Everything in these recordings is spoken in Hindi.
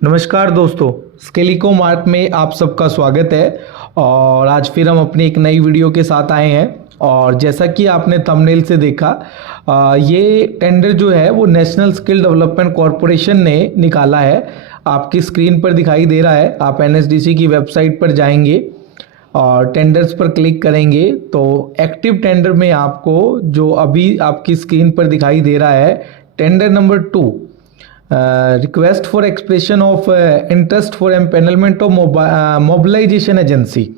नमस्कार दोस्तों, स्केलिको मार्ट में आप सबका स्वागत है। और आज फिर हम अपनी एक नई वीडियो के साथ आए हैं। और जैसा कि आपने थंबनेल से देखा, ये टेंडर जो है वो नेशनल स्किल डेवलपमेंट कॉरपोरेशन ने निकाला है। आपकी स्क्रीन पर दिखाई दे रहा है। आप एनएसडीसी की वेबसाइट पर जाएंगे और टेंडर्स पर क्लिक करेंगे तो एक्टिव टेंडर में आपको जो अभी आपकी स्क्रीन पर दिखाई दे रहा है, tender number 2, request for expression of interest for empanelment of mobilisation agency.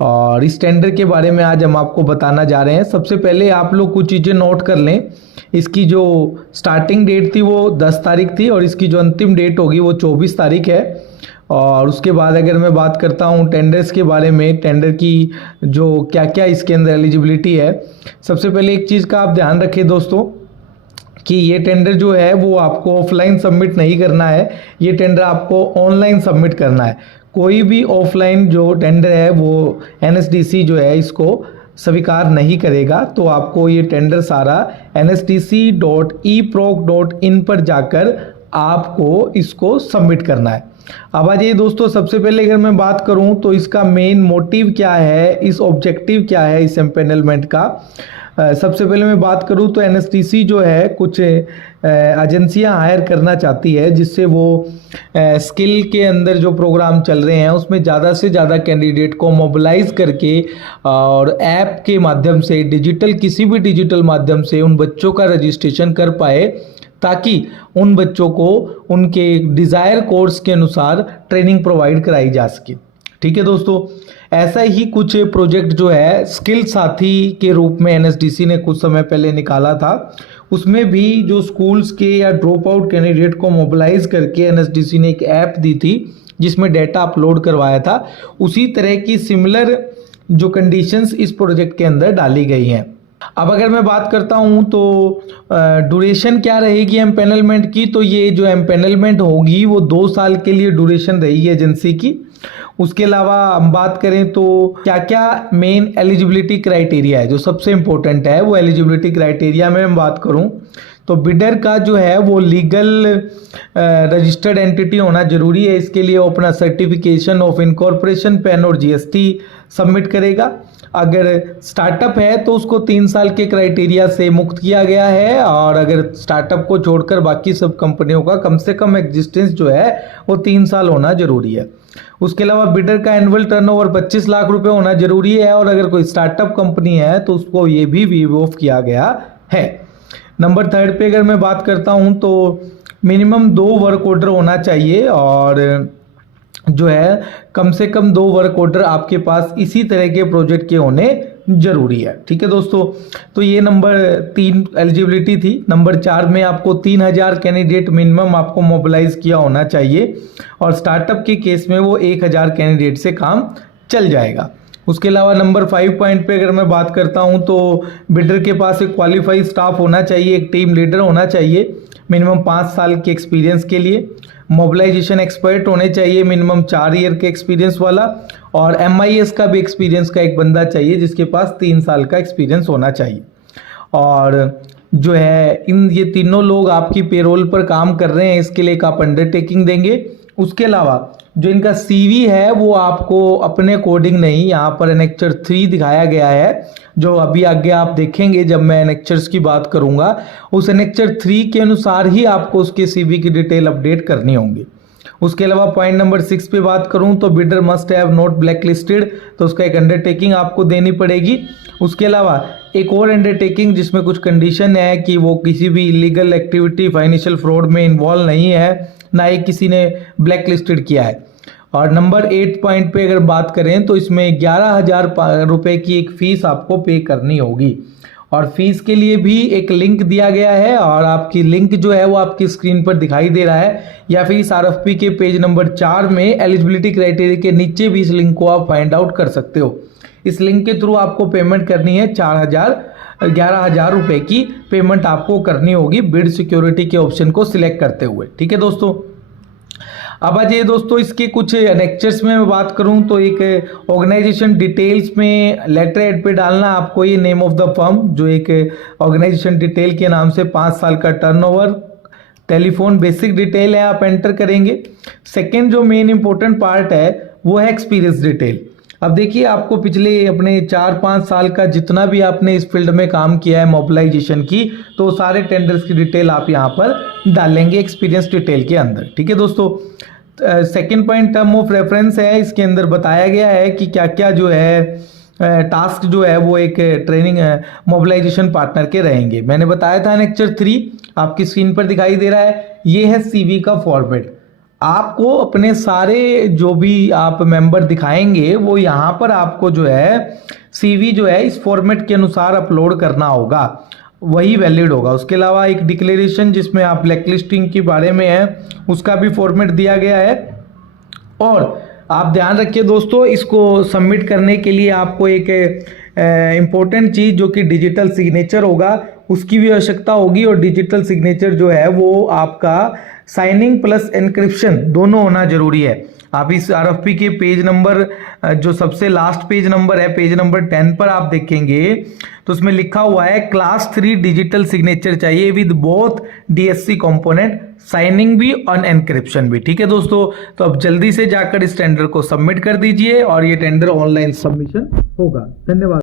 और इस टेंडर के बारे में आज हम आपको बताना जा रहे हैं। सबसे पहले आप लोग कुछ चीज़ें नोट कर लें। इसकी जो स्टार्टिंग डेट थी वो 10 तारीख थी और इसकी जो अंतिम डेट होगी वो 24 तारीख है। और उसके बाद अगर मैं बात करता हूँ टेंडर्स के बारे में, टेंडर की जो क्या क्या इसके अंदर एलिजिबिलिटी है। सबसे पहले एक चीज़ का आप ध्यान रखें दोस्तों कि ये टेंडर जो है वो आपको ऑफलाइन सबमिट नहीं करना है, ये टेंडर आपको ऑनलाइन सबमिट करना है। कोई भी ऑफलाइन जो टेंडर है वो एनएसडीसी जो है इसको स्वीकार नहीं करेगा। तो आपको ये टेंडर सारा nsdc.eproc.in पर जाकर आपको इसको सबमिट करना है। अब आ जाइए दोस्तों, सबसे पहले अगर मैं बात करूं तो इसका मेन मोटिव क्या है, इस ऑब्जेक्टिव क्या है इस एम्पेनलमेंट का। सबसे पहले मैं बात करूं तो एनएसडीसी जो है कुछ एजेंसियां हायर करना चाहती है जिससे वो स्किल के अंदर जो प्रोग्राम चल रहे हैं उसमें ज़्यादा से ज़्यादा कैंडिडेट को मोबिलाइज करके और ऐप के माध्यम से किसी भी डिजिटल माध्यम से उन बच्चों का रजिस्ट्रेशन कर पाए, ताकि उन बच्चों को उनके डिज़ायर कोर्स के अनुसार ट्रेनिंग प्रोवाइड कराई जा सके। ठीक है दोस्तों, ऐसा ही कुछ प्रोजेक्ट जो है स्किल साथी के रूप में एनएसडीसी ने कुछ समय पहले निकाला था। उसमें भी जो स्कूल्स के या ड्रॉप आउट कैंडिडेट को मोबिलाइज करके एनएसडीसी ने एक ऐप दी थी जिसमें डेटा अपलोड करवाया था। उसी तरह की सिमिलर जो कंडीशंस इस प्रोजेक्ट के अंदर डाली गई हैं। अब अगर मैं बात करता हूं तो ड्यूरेशन क्या रहेगी एम्पेनलमेंट की, तो ये जो एम्पेनलमेंट होगी वो 2 साल के लिए ड्यूरेशन रहेगी एजेंसी की। उसके अलावा हम बात करें तो क्या क्या मेन एलिजिबिलिटी क्राइटेरिया है, जो सबसे इम्पोर्टेंट है वो एलिजिबिलिटी क्राइटेरिया में हम बात करूं तो बिडर का जो है वो लीगल रजिस्टर्ड एंटिटी होना जरूरी है। इसके लिए वो अपना सर्टिफिकेशन ऑफ इनकॉर्पोरेशन, पैन और जीएसटी सबमिट करेगा। अगर स्टार्टअप है तो उसको 3 साल के क्राइटेरिया से मुक्त किया गया है। और अगर स्टार्टअप को छोड़कर बाकी सब कंपनियों का कम से कम एग्जिस्टेंस जो है वो 3 साल होना जरूरी है। उसके अलावा बिडर का एनुअल टर्नओवर 25 लाख रुपए होना जरूरी है। और अगर कोई स्टार्टअप कंपनी है तो उसको ये भी वेव ऑफ किया गया है। नंबर 3 पे अगर मैं बात करता हूं तो मिनिमम 2 वर्क ऑर्डर होना चाहिए और जो है कम से कम 2 वर्क ऑर्डर आपके पास इसी तरह के प्रोजेक्ट के होने जरूरी है। ठीक है दोस्तों, तो ये नंबर 3 एलिजिबिलिटी थी। नंबर 4 में आपको 3000 कैंडिडेट मिनिमम आपको मोबिलाइज किया होना चाहिए और स्टार्टअप के केस में वो 1000 कैंडिडेट से काम चल जाएगा। उसके अलावा नंबर 5 पॉइंट पे अगर मैं बात करता हूं तो बिडर के पास एक क्वालिफाइड स्टाफ होना चाहिए, एक टीम लीडर होना चाहिए मिनिमम 5 साल के एक्सपीरियंस के लिए। मोबिलाइजेशन एक्सपर्ट होने चाहिए मिनिमम 4 ईयर के एक्सपीरियंस वाला। और एमआईएस का भी एक्सपीरियंस का एक बंदा चाहिए जिसके पास 3 साल का एक्सपीरियंस होना चाहिए। और जो है ये तीनों लोग आपकी पेरोल पर काम कर रहे हैं, इसके लिए एक आप अंडरटेकिंग देंगे। उसके अलावा जो इनका सीवी है वो आपको अपने कोडिंग नहीं, यहाँ पर एनेक्चर 3 दिखाया गया है जो अभी आगे आप देखेंगे जब मैं एनेक्चर्स की बात करूंगा। उस एनेक्चर 3 के अनुसार ही आपको उसके सीवी की डिटेल अपडेट करनी होगी। उसके अलावा पॉइंट नंबर 6 पे बात करूं तो bidder must have not black listed, तो उसका एक अंडरटेकिंग आपको देनी पड़ेगी। उसके अलावा एक और अंडरटेकिंग जिसमें कुछ कंडीशन है कि वो किसी भी इलीगल एक्टिविटी, फाइनेंशियल फ्रॉड में इन्वॉल्व नहीं है, ना ही किसी ने ब्लैक लिस्टेड किया है। और नंबर 8 पॉइंट पे अगर बात करें तो इसमें 11,000 रुपए की एक फीस आपको पे करनी होगी। और फीस के लिए भी एक लिंक दिया गया है और आपकी लिंक जो है वो आपकी स्क्रीन पर दिखाई दे रहा है, या फिर इस आरएफपी के पेज नंबर 4 में एलिजिबिलिटी क्राइटेरिया के नीचे भी इस लिंक को आप फाइंड आउट कर सकते हो। इस लिंक के थ्रू आपको पेमेंट करनी है 11,000 रुपए की पेमेंट आपको करनी होगी बिड सिक्योरिटी के ऑप्शन को सिलेक्ट करते हुए। ठीक है दोस्तों, अब आज ये दोस्तों इसके कुछ एनेक्चर्स में मैं बात करूं तो एक ऑर्गेनाइजेशन डिटेल्स में लेटर हेड पे डालना आपको ये नेम ऑफ द फर्म, जो एक ऑर्गेनाइजेशन डिटेल के नाम से 5 साल का टर्नओवर, टेलीफोन बेसिक डिटेल है, आप एंटर करेंगे। सेकेंड जो मेन इंपॉर्टेंट पार्ट है वो है एक्सपीरियंस डिटेल। अब देखिए आपको पिछले अपने 4-5 साल का जितना भी आपने इस फील्ड में काम किया है मोबिलाइजेशन की, तो सारे टेंडर्स की डिटेल आप यहाँ पर डालेंगे एक्सपीरियंस डिटेल के अंदर। ठीक है दोस्तों। Second point term of reference है, इसके अंदर बताया गया है कि क्या क्या जो है टास्क जो है वो एक ट्रेनिंग मोबिलाइजेशन पार्टनर के रहेंगे। मैंने बताया था लेक्चर 3 आपकी स्क्रीन पर दिखाई दे रहा है, ये है सीवी का फॉर्मेट। आपको अपने सारे जो भी आप मेंबर दिखाएंगे वो यहाँ पर आपको जो है सीवी जो है इस फॉर्मेट के अनुसार अपलोड करना होगा, वही वैलिड होगा। उसके अलावा एक डिक्लेरेशन जिसमें आप ब्लैकलिस्टिंग के बारे में है उसका भी फॉर्मेट दिया गया है। और आप ध्यान रखिए दोस्तों, इसको सबमिट करने के लिए आपको एक इम्पोर्टेंट चीज़ जो कि डिजिटल सिग्नेचर होगा उसकी भी आवश्यकता होगी। और डिजिटल सिग्नेचर जो है वो आपका साइनिंग प्लस एनक्रिप्शन दोनों होना जरूरी है। आप इस आरएफपी के पेज नंबर जो सबसे लास्ट पेज नंबर है, पेज नंबर 10 पर आप देखेंगे तो उसमें लिखा हुआ है क्लास 3 डिजिटल सिग्नेचर चाहिए with both DSC component, signing भी और एनक्रिप्शन भी। ठीक है दोस्तों, तो अब जल्दी से जाकर इस टेंडर को सबमिट कर दीजिए और ये टेंडर ऑनलाइन सबमिशन होगा। धन्यवाद।